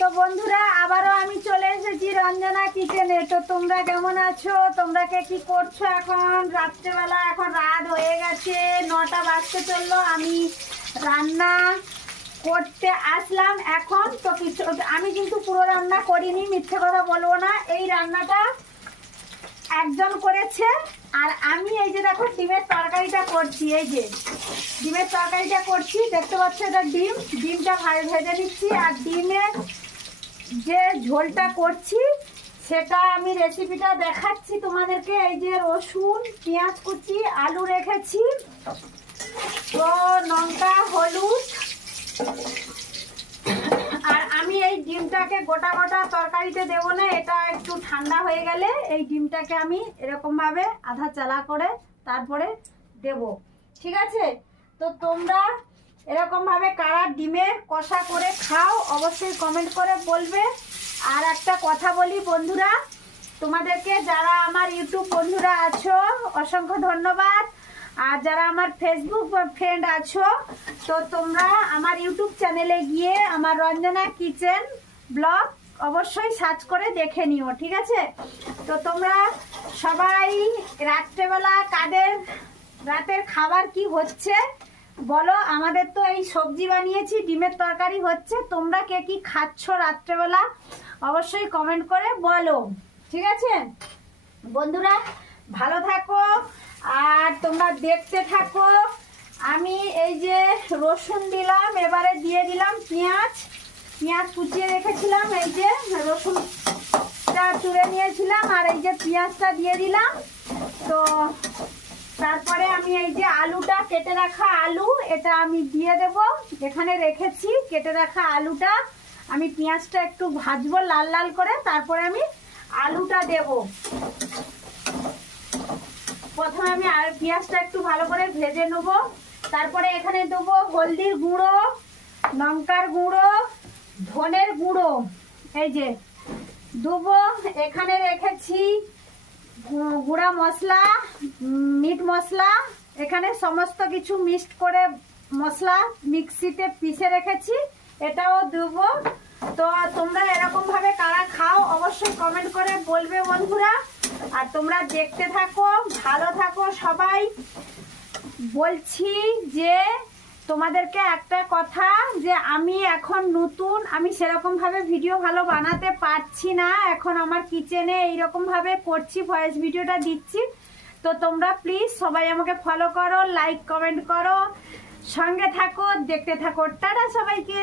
তো বন্ধুরা আবারও আমি চলে এসেছি রঞ্জনা কিচেনে। তো তোমরা কেমন আছো? তোমরা কে কি করছো? এখন রাত্রেবেলা, এখন রাত হয়ে গেছে, 9টা বাজতে চললো। আমি রান্না করতে আসলাম এখন। তো কিছু আমি কিন্তু পুরো রান্না করিনি, মিথ্যে কথা বলবো না। এই রান্নাটা একজন করেছে, আর আমি এই যে দেখো ডিমের তরকারিটা করছি। এই যে ডিমের তরকারিটা করছি, দেখতে পাচ্ছ এটা ডিমটা ভেজে নিচ্ছি। আর ডিমের যে ঝোলটা করছি সেটা আমি রেসিপিটা দেখাচ্ছি তোমাদেরকে। এই যে রসুন, পেঁয়াজ কুচি, আলু রেখেছি, তো লঙ্কা, হলুদ। আর আমি এই ডিমটাকে গোটা গোটা তরকারিতে দেবো না, এটা একটু ঠান্ডা হয়ে গেলে এই ডিমটাকে আমি এরকমভাবে আধা চালা করে তারপরে দেব, ঠিক আছে? তো তোমরা এরকমভাবে কারা ডিমের কষা করে খাও অবশ্যই কমেন্ট করে বলবে। আর একটা কথা বলি বন্ধুরা, তোমাদেরকে যারা আমার ইউটিউব বন্ধুরা আছো অসংখ্য ধন্যবাদ। আর যারা আমার ফেসবুক ফ্রেন্ড আছো, তো তোমরা আমার ইউটিউব চ্যানেলে গিয়ে আমার রঞ্জনা কিচেন ব্লগ অবশ্যই সার্চ করে দেখে নিও, ঠিক আছে? তো তোমরা সবাই রাত্রেবেলা কাদের রাতের খাবার কি হচ্ছে বলো। আমাদের তো এই সবজি বানিয়েছি, ডিমের তরকারি হচ্ছে। তোমরা কে কি খাচ্ছ রাত্রেবেলা অবশ্যই কমেন্ট করে বলো, ঠিক আছে? বন্ধুরা ভালো থাকো আর তোমরা দেখতে থাকো। আমি এই যে রসুন দিলাম, এবারে দিয়ে দিলাম পেঁয়াজ কুচিয়ে রেখেছিলাম। এই যে রসুনটা চুড়ে নিয়েছিলাম, আর এই যে পেঁয়াজটা দিয়ে দিলাম। তো তারপরে আমি এই যে আলুটা, কেটে রাখা আলু, এটা আমি দিয়ে দেব। এখানে রেখেছি কেটে রাখা আলুটা। আমি পেঁয়াজটা একটু ভাজবো লাল লাল করে, তারপরে আমি আলুটা দেব। প্রথমে আমি পেঁয়াজটা একটু ভালো করে ভেজে নেব, তারপরে এখানে দেবো হলদির গুঁড়ো, লঙ্কার গুঁড়ো, ধনের গুঁড়ো, এই যে দেবো। এখানে রেখেছি গুঁড়া মশলা, মিট মশলা, এখানে সমস্ত কিছু মিক্সড করে মশলা মিক্সিতে পিষে রেখেছি, এটাও দেবো। তো তোমরা এরকমভাবে কারা খাও অবশ্যই কমেন্ট করে বলবে বন্ধুরা। আর তোমরা দেখতে থাকো, ভালো থাকো সবাই। বলছি যে তোমাদেরকে একটা কথা, যে আমি এখন নতুন, আমি সেরকমভাবে ভিডিও ভালো বানাতে পারছি না। এখন আমার কিচেনে এইরকমভাবে করছি, ভয়েস ভিডিওটা দিচ্ছি। তো তোমরা প্লিজ সবাই আমাকে ফলো করো, লাইক কমেন্ট করো, সঙ্গে থাকো, দেখতে থাকো। টাটা সবাইকে।